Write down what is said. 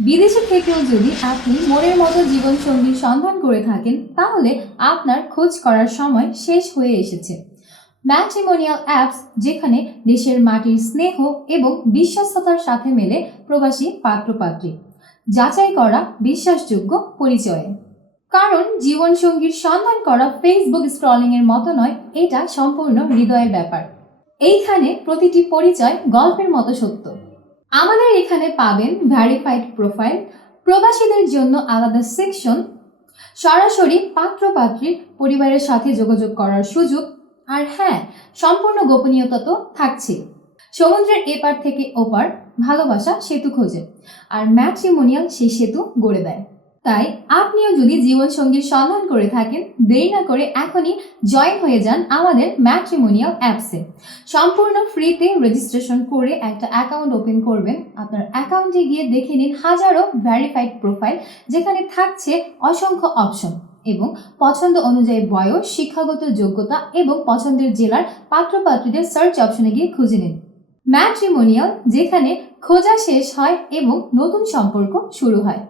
বিদেশে থেকেও যদি আপনি মনের মতো জীবনসঙ্গীর সন্ধান করে থাকেন, তাহলে আপনার খোঁজ করার সময় শেষ হয়ে এসেছে। ম্যাট্রিমোনিয়াল অ্যাপস, যেখানে দেশের মাটির স্নেহ এবং বিশ্বস্ততার সাথে মেলে প্রবাসী পাত্রপাত্রী, যাচাই করা বিশ্বাসযোগ্য পরিচয়ে। কারণ জীবনসঙ্গীর সন্ধান করা ফেসবুক স্ক্রলিং এর মতো নয়, এটা সম্পূর্ণ হৃদয়ের ব্যাপার। এইখানে প্রতিটি পরিচয় গল্পের মতো সত্য। আমাদের এখানে পাবেন ভ্যারিফাইড প্রোফাইল, প্রবাসীদের জন্য আলাদা সেকশন, সরাসরি পাত্রপাত্রীর পরিবারের সাথে যোগাযোগ করার সুযোগ, আর হ্যাঁ, সম্পূর্ণ গোপনীয়তা তো থাকছে। সমুদ্রের এপার থেকে ওপার ভালোবাসা সেতু খোঁজে, আর ম্যাট্রিমোনিয়াল সেই সেতু গড়ে দেয়। তাই আপনিও যদি জীবনসঙ্গীর সন্ধান করে থাকেন, দেরি না করে এখনই জয়েন হয়ে যান আমাদের ম্যাট্রিমোনিয়াল অ্যাপসে। সম্পূর্ণ ফ্রিতে রেজিস্ট্রেশন করে একটা অ্যাকাউন্ট ওপেন করবেন। আপনার অ্যাকাউন্টে গিয়ে দেখে নিন হাজারো ভ্যারিফাইড প্রোফাইল, যেখানে থাকছে অসংখ্য অপশন, এবং পছন্দ অনুযায়ী বয়স, শিক্ষাগত যোগ্যতা এবং পছন্দের জেলার পাত্রপাত্রীদের সার্চ অপশনে গিয়ে খুঁজে নিন। ম্যাট্রিমোনিয়াল, যেখানে খোঁজা শেষ হয় এবং নতুন সম্পর্ক শুরু হয়।